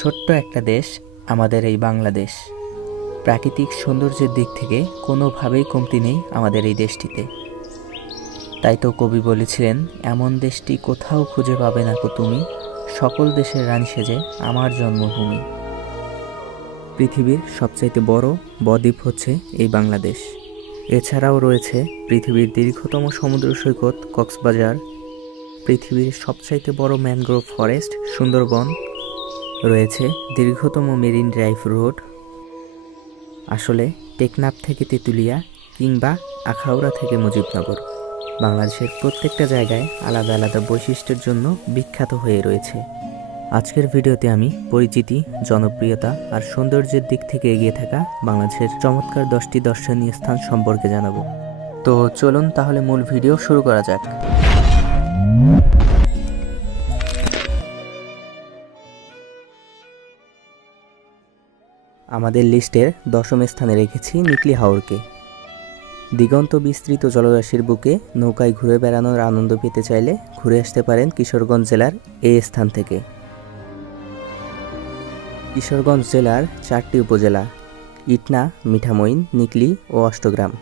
ছোট্ট একটা দেশ আমাদের এই বাংলাদেশ। প্রাকৃতিক সৌন্দর্যের দিক থেকে কোনোভাবেই কমতি নেই আমাদের এই দেশটিতে। তাই তো কবি বলেছিলেন, এমন দেশটি কোথাও খুঁজে পাবে না কো তুমি, সকল দেশের রানী সেজে আমার জন্মভূমি। পৃথিবীর সবচাইতে বড় বদ্বীপ হচ্ছে এই বাংলাদেশ। এছাড়াও রয়েছে পৃথিবীর দীর্ঘতম সমুদ্র সৈকত কক্সবাজার, পৃথিবীর সবচাইতে বড় ম্যানগ্রোভ ফরেস্ট সুন্দরবন, রয়েছে দীর্ঘতম মেরিন ড্রাইভ রোড। আসলে টেকনাফ থেকে তেঁতুলিয়া কিংবা আখাউড়া থেকে মুজিবনগর, বাংলাদেশের প্রত্যেকটা জায়গায় আলাদা আলাদা বৈশিষ্ট্যের জন্য বিখ্যাত হয়ে রয়েছে। আজকের ভিডিওতে আমি পরিচিতি, জনপ্রিয়তা আর সৌন্দর্যের দিক থেকে এগিয়ে থাকা বাংলাদেশের চমৎকার 10টি দর্শনীয় স্থান সম্পর্কে জানাবো। তো চলুন তাহলে মূল ভিডিও শুরু করা যাক। আমাদের লিস্টের 10ম স্থানে রেখেছি নিকলি হাওরকে। দিগন্ত বিস্তৃত জলরাশির বুকে নৌকায় ঘুরে বেড়ানোর আনন্দ পেতে চাইলে ঘুরে আসতে পারেন কিশোরগঞ্জ জেলার এই স্থান থেকে। কিশোরগঞ্জ জেলার 4টি উপজেলা: ইটনা, মিঠামইন, নিকলি ও অষ্টগ্রাম।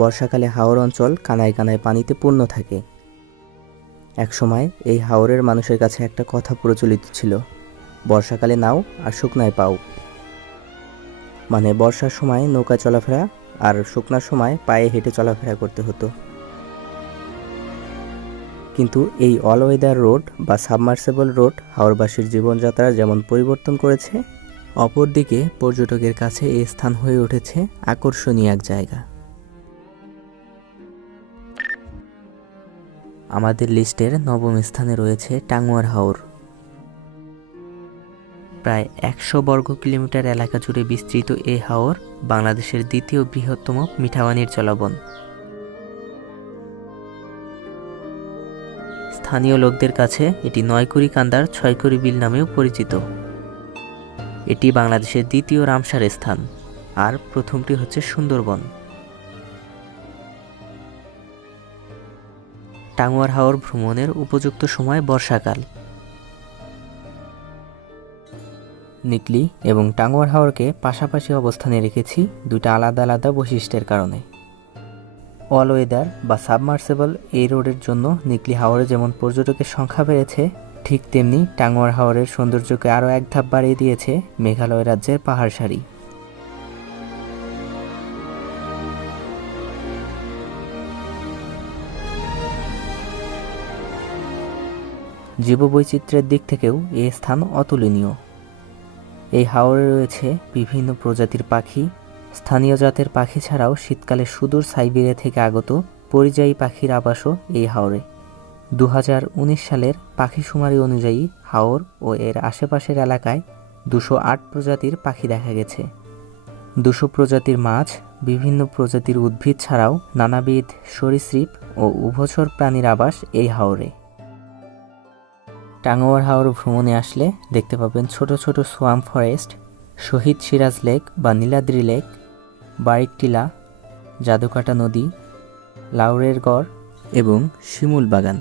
বর্ষাকালে হাওর অঞ্চল কানায় কানায় পানিতে পূর্ণ থাকে। একসময় এই হাওরের মানুষের কাছে একটা কথা প্রচলিত ছিল, বর্ষাকালে নাও আর শুকনায় পাও। মানে বর্ষার সময় নৌকায় চলাফেরা আর শুকনার সময় পায়ে হেঁটে চলাফেরা করতে হতো। কিন্তু এই অল ওয়েদার রোড বা সাবমার্সেবল রোড হাওরবাসীর জীবনযাত্রা যেমন পরিবর্তন করেছে, অপরদিকে পর্যটকের কাছে এই স্থান হয়ে উঠেছে আকর্ষণীয় এক জায়গা। আমাদের লিস্টের 9ম স্থানে রয়েছে টাঙ্গুয়ার হাওর। প্রায় 100 বর্গ কিলোমিটার এলাকা জুড়ে বিস্তৃত এই হাওর বাংলাদেশের দ্বিতীয় বৃহত্তম মিঠাপানির জলাবন। স্থানীয় লোকদের কাছে এটি 9কুড়ি কান্দার 6কুড়ি বিল নামেও পরিচিত। এটি বাংলাদেশের দ্বিতীয় রামসার স্থান, আর প্রথমটি হচ্ছে সুন্দরবন। টাঙ্গুয়ার হাওর ভ্রমণের উপযুক্ত সময় বর্ষাকাল। নিকলি এবং টাঙ্গুয়ার হাওরকে পাশাপাশি অবস্থানে রেখেছি দুটো আলাদা আলাদা বৈশিষ্ট্যের কারণে। অল ওয়েদার বা সাবমার্সেবল এই রোডের জন্য নিকলি হাওরে যেমন পর্যটকের সংখ্যা বেড়েছে, ঠিক তেমনি টাঙ্গুয়ার হাওরের সৌন্দর্যকে আরও এক ধাপ বাড়িয়ে দিয়েছে মেঘালয় রাজ্যের পাহাড় সারি। জীববৈচিত্র্যের দিক থেকেও এই স্থান অতুলনীয়। এই হাওরে রয়েছে বিভিন্ন প্রজাতির পাখি। স্থানীয় জাতের পাখি ছাড়াও শীতকালে সুদূর সাইবেরিয়া থেকে আগত পরিযায়ী পাখির আবাসও এই হাওরে। 2019 সালের পাখিশুমারি অনুযায়ী হাওর ও এর আশেপাশের এলাকায় 208 প্রজাতির পাখি দেখা গেছে। 200 প্রজাতির মাছ, বিভিন্ন প্রজাতির উদ্ভিদ ছাড়াও নানাবিধ সরীসৃপ ও উভচর প্রাণীর আবাস এই হাওরে। টাঙ্গুয়ার হাওর ভ্রমণে আসলে দেখতে পাবেন ছোট ছোট সোয়াম ফরেস্ট, শহীদ সিরাজ লেক বা নীলাদ্রি লেক, বারিক টিলা, জাদুকাটা নদী, লাউরের গড় এবং শিমুল বাগান।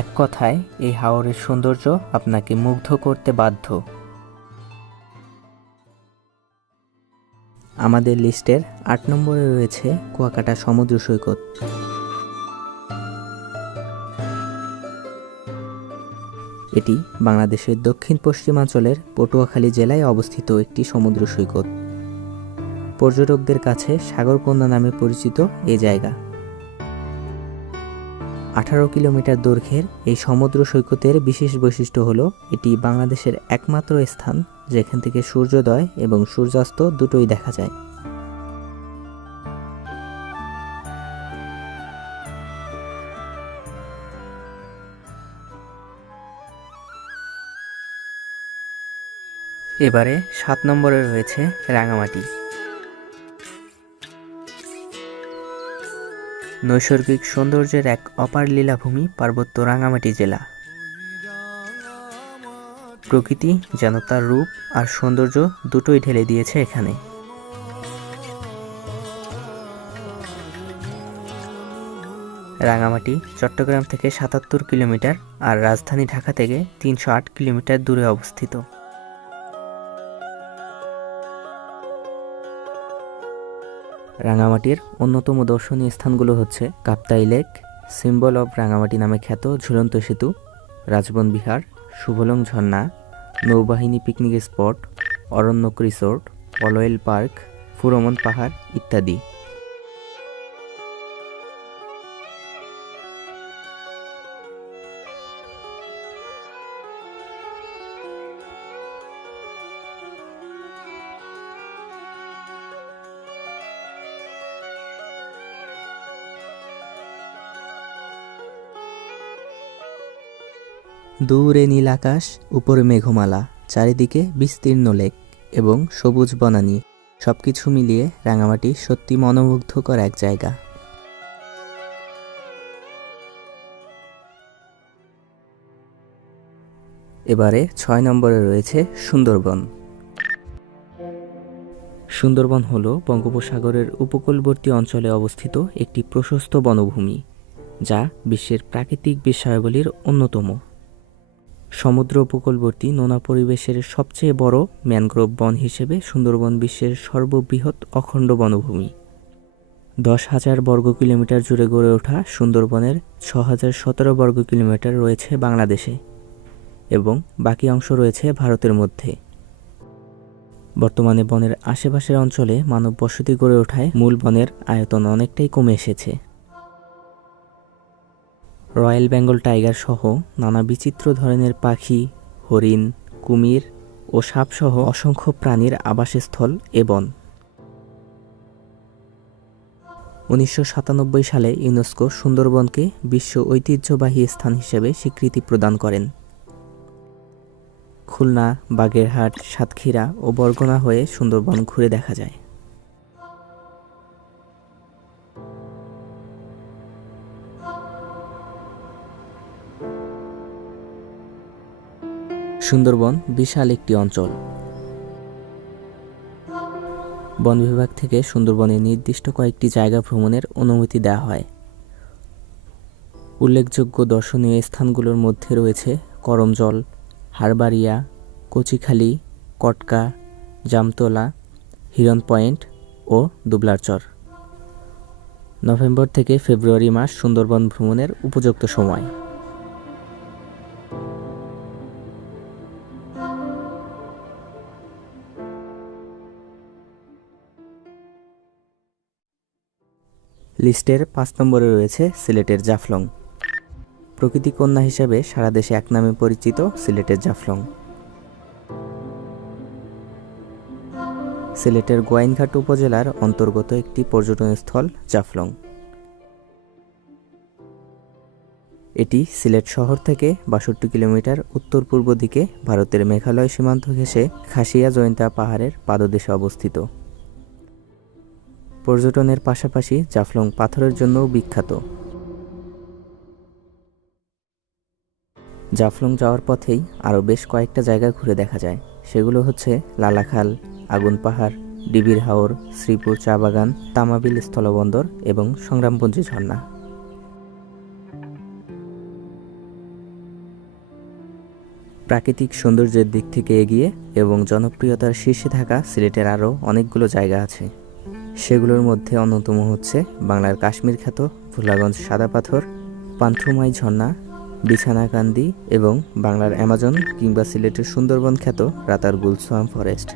এক কথায় এই হাওরের সৌন্দর্য আপনাকে মুগ্ধ করতে বাধ্য। আমাদের লিস্টের 8 নম্বরে রয়েছে কুয়াকাটা সমুদ্র সৈকত। এটি বাংলাদেশের দক্ষিণ পশ্চিমাঞ্চলের পটুয়াখালী জেলায় অবস্থিত একটি সমুদ্র সৈকত। পর্যটকদের কাছে সাগরকন্যা নামে পরিচিত এই জায়গা। 18 কিলোমিটার দৈর্ঘ্যের এই সমুদ্র সৈকতের বিশেষ বৈশিষ্ট্য হলো এটি বাংলাদেশের একমাত্র স্থান যেখান থেকে সূর্যোদয় এবং সূর্যাস্ত দুটোই দেখা যায়। এবারে 7 নম্বরে রয়েছে রাঙামাটি। নৈসর্গিক সৌন্দর্যের এক অপার লীলাভূমি পার্বত্য রাঙামাটি জেলা। প্রকৃতি যেন তার রূপ আর সৌন্দর্য দুটোই ঢেলে দিয়েছে এখানে। রাঙামাটি চট্টগ্রাম থেকে ৭৭ কিলোমিটার আর রাজধানী ঢাকা থেকে ৩০৮ কিলোমিটার দূরে অবস্থিত। রাঙামাটির অন্যতম দর্শনীয় স্থানগুলো হচ্ছে Kaptai lake, symbol of Rangamati নামে খ্যাত ঝুলন্ত সেতু, রাজবন বিহার, শুভলং ঝর্ণা, নৌবাহিনী picnic spot, Aranyak resort, অলওয়েল park, Furomon পাহাড় ইত্যাদি। দূরে নীল আকাশ, উপরে মেঘমালা, চারিদিকে বিস্তীর্ণ লেক এবং সবুজ বনানী, সবকিছু মিলিয়ে রাঙামাটি সত্যি মনোমুগ্ধকর এক জায়গা। এবারে ৬ নম্বরে রয়েছে সুন্দরবন। সুন্দরবন হল বঙ্গোপসাগরের উপকূলবর্তী অঞ্চলে অবস্থিত একটি প্রশস্ত বনভূমি, যা বিশ্বের প্রাকৃতিক বিস্ময়াবলীর অন্যতম। সমুদ্র উপকূলবর্তী নোনা পরিবেশের সবচেয়ে বড় ম্যানগ্রোভ বন হিসেবে সুন্দরবন বিশ্বের সর্ববৃহৎ অখণ্ড বনভূমি। ১০,০০০ বর্গ কিলোমিটার জুড়ে গড়ে ওঠা সুন্দরবনের ৬,০১৭ বর্গ কিলোমিটার রয়েছে বাংলাদেশে এবং বাকি অংশ রয়েছে ভারতের মধ্যে। বর্তমানে বনের আশেপাশের অঞ্চলে মানব বসতি গড়ে ওঠায় মূল বনের আয়তন অনেকটাই কমে এসেছে। রয়্যাল বেঙ্গল টাইগার সহ নানা বিচিত্র ধরনের পাখি, হরিণ, কুমির ও সাপসহ অসংখ্য প্রাণীর আবাসস্থল এ বন। ১৯৯৭ সালে ইউনেস্কো সুন্দরবনকে বিশ্ব ঐতিহ্যবাহী স্থান হিসেবে স্বীকৃতি প্রদান করেন। খুলনা, বাগেরহাট, সাতক্ষীরা ও বরগুনা হয়ে সুন্দরবন ঘুরে দেখা যায়। সুন্দরবন বিশাল একটি অঞ্চল। বন বিভাগ থেকে সুন্দরবনে নির্দিষ্ট কয়েকটি জায়গা ভ্রমণের অনুমতি দেওয়া হয়। উল্লেখযোগ্য দর্শনীয় স্থানগুলোর মধ্যে রয়েছে করমজল, হারবাড়িয়া, কচিখালি, কটকা, জামতলা, হিরন পয়েন্ট ও দুবলারচর। নভেম্বর থেকে ফেব্রুয়ারি মাস সুন্দরবন ভ্রমণের উপযুক্ত সময়। লিস্টের ৫ নম্বরে রয়েছে সিলেটের জাফলং। প্রকৃতি কন্যা হিসেবে সারা দেশে এক নামে পরিচিত সিলেটের জাফলং। সিলেটের গোয়াইনঘাট উপজেলার অন্তর্গত একটি পর্যটনস্থল জাফলং। এটি সিলেট শহর থেকে ৬২ কিলোমিটার উত্তর পূর্ব দিকে ভারতের মেঘালয় সীমান্ত ঘেঁষে খাসিয়া জয়ন্তা পাহাড়ের পাদদেশে অবস্থিত। পর্যটনের পাশাপাশি জাফলং পাথরের জন্যও বিখ্যাত। জাফলং যাওয়ার পথেই আরও বেশ কয়েকটা জায়গা ঘুরে দেখা যায়। সেগুলো হচ্ছে লালাখাল, আগুন পাহাড়, ডিবির হাওর, শ্রীপুর চা বাগান, তামাবিল স্থলবন্দর এবং সংগ্রামপুঞ্জি ঝর্ণা। প্রাকৃতিক সৌন্দর্যের দিক থেকে এগিয়ে এবং জনপ্রিয়তার শীর্ষে থাকা সিলেটের আরও অনেকগুলো জায়গা আছে। সেগুলোর মধ্যে অন্যতম হচ্ছে বাংলার কাশ্মীর খ্যাত ভোলাগঞ্জ সাদা পাথর, পান্থুমাই ঝর্ণা, বিছানাকান্দি এবং বাংলার অ্যামাজন কিংবা সিলেটের সুন্দরবন খ্যাত রাতারগুল সোয়াম ফরেস্ট।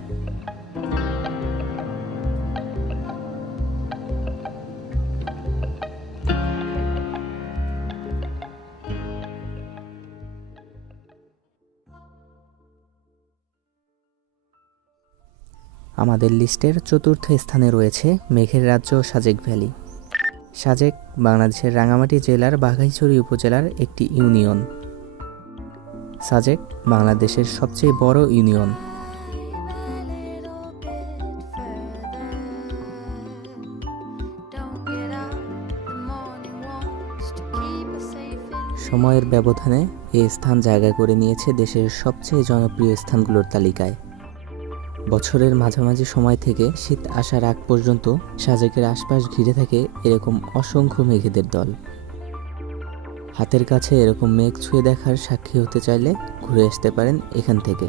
আমাদের লিস্টের চতুর্থ স্থানে রয়েছে মেঘের রাজ্য সাজেক ভ্যালি। সাজেক বাংলাদেশের রাঙামাটি জেলার বাঘাইছড়ি উপজেলার একটি ইউনিয়ন। সাজেক বাংলাদেশের সবচেয়ে বড় ইউনিয়ন। সময়ের ব্যবধানে এই স্থান জায়গা করে নিয়েছে দেশের সবচেয়ে জনপ্রিয় স্থানগুলোর তালিকায়। বছরের মাঝামাঝি সময় থেকে শীত আসার আগ পর্যন্ত সাজেকের আশপাশ ঘিরে থাকে এরকম অসংখ্য মেঘেদের দল। হাতের কাছে এরকম মেঘ ছুঁয়ে দেখার সাক্ষী হতে চাইলে ঘুরে আসতে পারেন এখান থেকে।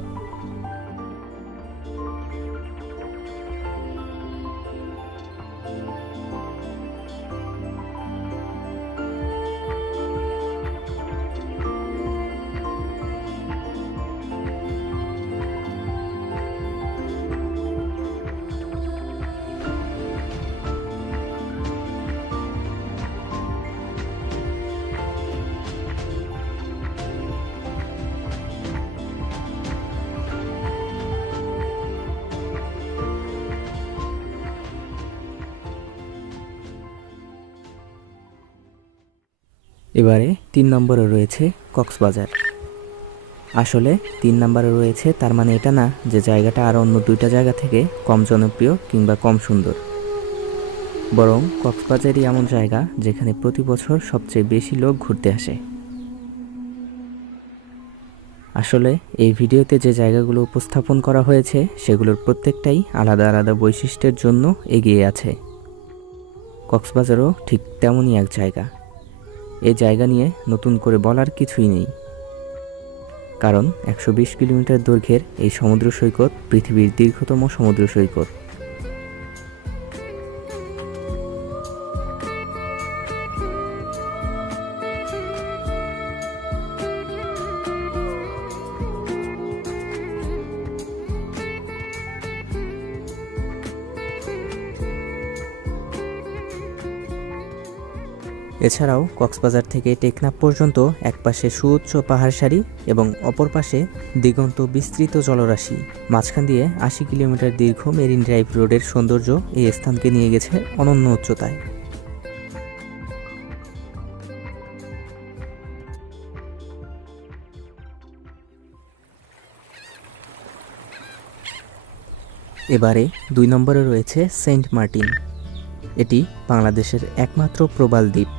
এবারে 3 নম্বরে রয়েছে কক্সবাজার। আসলে 3 নম্বরে রয়েছে তার মানে এটা না যে জায়গাটা আর অন্য 2টা জায়গা থেকে কম জনপ্রিয় কিংবা কম সুন্দর, বরং কক্সবাজারই এমন জায়গা যেখানে প্রতি বছর সবচেয়ে বেশি লোক ঘুরতে আসে। আসলে এই ভিডিওতে যে জায়গাগুলো উপস্থাপন করা হয়েছে সেগুলোর প্রত্যেকটাই আলাদা আলাদা বৈশিষ্ট্যের জন্য এগিয়ে আছে। কক্সবাজারও ঠিক তেমনই এক জায়গা। এই জায়গা নিয়ে নতুন করে বলার কিছুই নেই, কারণ 120 কিলোমিটার দৈর্ঘ্যের এই সমুদ্র সৈকত পৃথিবীর দীর্ঘতম সমুদ্র সৈকত। এছাড়াও কক্সবাজার থেকে টেকনাফ পর্যন্ত একপাশে সুউচ্চ পাহাড় সারি এবং অপর পাশে দিগন্ত বিস্তৃত জলরাশি, মাঝখান দিয়ে 80 কিলোমিটার দীর্ঘ মেরিন ড্রাইভ রোডের সৌন্দর্য এই স্থানকে নিয়ে গেছে অনন্য উচ্চতায়। এবারে 2 নম্বরে রয়েছে সেন্ট মার্টিন। এটি বাংলাদেশের একমাত্র প্রবাল দ্বীপ।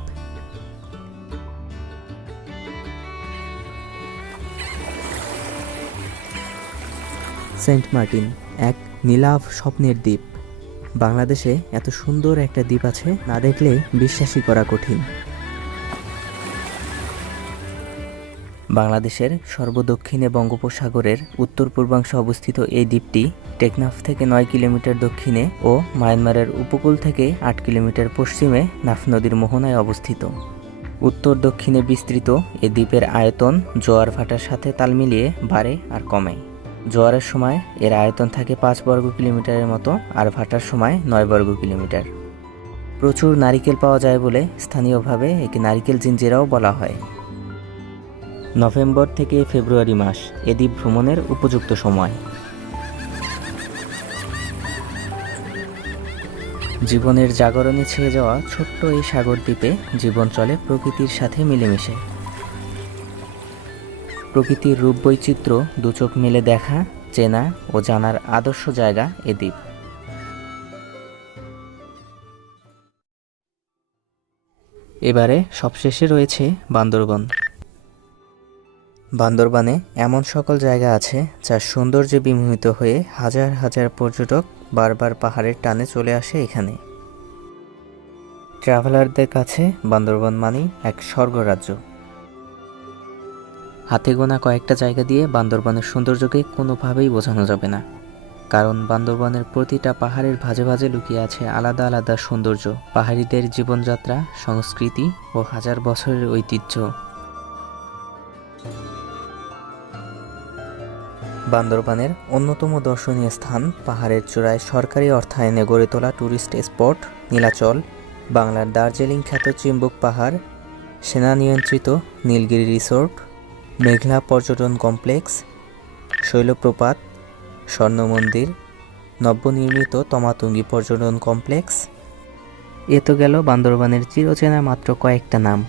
সেন্ট মার্টিন এক নীলাভ স্বপ্নের দ্বীপ। বাংলাদেশে এত সুন্দর একটা দ্বীপ আছে না দেখলে বিশ্বাসই করা কঠিন। বাংলাদেশের সর্বদক্ষিণে বঙ্গোপসাগরের উত্তর পূর্বাংশে অবস্থিত এই দ্বীপটি টেকনাফ থেকে 9 কিলোমিটার দক্ষিণে ও মায়ানমারের উপকূল থেকে 8 কিলোমিটার পশ্চিমে নাফ নদীর মোহনায় অবস্থিত। উত্তর দক্ষিণে বিস্তৃত এ দ্বীপের আয়তন জোয়ার ভাটার সাথে তাল মিলিয়ে বাড়ে আর কমে। জোয়ারের সময় এর আয়তন থাকে 5 বর্গ কিলোমিটারের মতো, আর ভাটার সময় 9 বর্গ কিলোমিটার। প্রচুর নারিকেল পাওয়া যায় বলে স্থানীয়ভাবে একে নারিকেল জিঞ্জিরাও বলা হয়। নভেম্বর থেকে ফেব্রুয়ারি মাস এ দ্বীপ ভ্রমণের উপযুক্ত সময়। জীবনের জাগরণে ছেয়ে যাওয়া ছোট্ট এই সাগর দ্বীপে জীবন চলে প্রকৃতির সাথে মিলেমিশে। প্রকৃতির রূপ বৈচিত্র্য দুচোখ মেলে দেখা, চেনা ও জানার আদর্শ জায়গা এ দ্বীপ। এবারে সবশেষে রয়েছে বান্দরবান। বান্দরবানে এমন সকল জায়গা আছে যার সৌন্দর্যে বিমোহিত হয়ে হাজার হাজার পর্যটক বারবার পাহাড়ের টানে চলে আসে এখানে। ট্রাভেলারদের কাছে বান্দরবান মানেই এক স্বর্গরাজ্য। হাতে গোনা কয়েকটা জায়গা দিয়ে বান্দরবানের সৌন্দর্যকে কোনোভাবেই বোঝানো যাবে না, কারণ বান্দরবানের প্রতিটা পাহাড়ের ভাঁজে ভাঁজে লুকিয়ে আছে আলাদা আলাদা সৌন্দর্য, পাহাড়িদের জীবনযাত্রা, সংস্কৃতি ও হাজার বছরের ঐতিহ্য। বান্দরবানের অন্যতম দর্শনীয় স্থান পাহাড়ের চূড়ায় সরকারি অর্থায়নে গড়ে তোলা ট্যুরিস্ট স্পট নীলাচল, বাংলার দার্জিলিং খ্যাত চিম্বুক পাহাড়, সেনা নিয়ন্ত্রিত নীলগিরি রিসোর্ট, মেঘলা পর্যটন কমপ্লেক্স, শৈলপ্রপাত, স্বর্ণ মন্দির, নবনির্মিত তমাতুঙ্গি পর্যটন কমপ্লেক্স। এ তো গেল বান্দরবানের চিরচেনা মাত্র কয়েকটা নাম,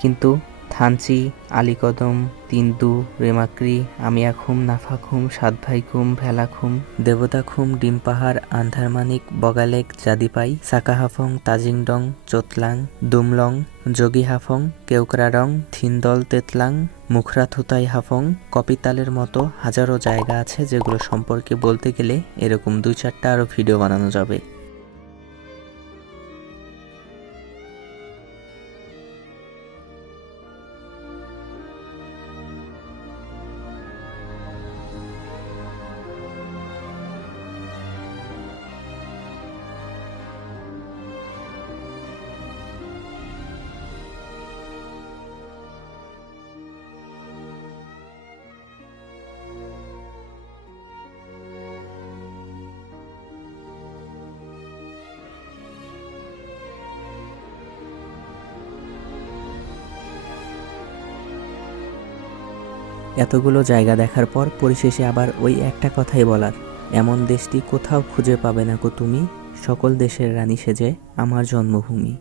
কিন্তু থানচি, আলীকদম, তিন্দু, রেমাক্রি, আমিয়াখুম, নাফাখুম, সাতভাইখুম, ভেলাখুম, দেবতাখুম, ডিমপাহাড়, আন্ধারমানিক, বগালেক, জাদিপাই, সাকাহাফং, তাজিংডং, চোতলাং, দুমলং, যোগীহাফং, কেউকরাডং, থিনদল তেতলাং, মুখরাথুতাই হাফং, কপিতালের মতো হাজারো জায়গা আছে যেগুলো সম্পর্কে বলতে গেলে এরকম 2-4টা আরও ভিডিও বানানো যাবে। এতগুলো জায়গা দেখার পর পরিশেষে আবার ওই একটা কথাই বলার, এমন দেশটি কোথাও খুঁজে পাবে না গো তুমি, সকল দেশের রানী সেজে আমার জন্মভূমি।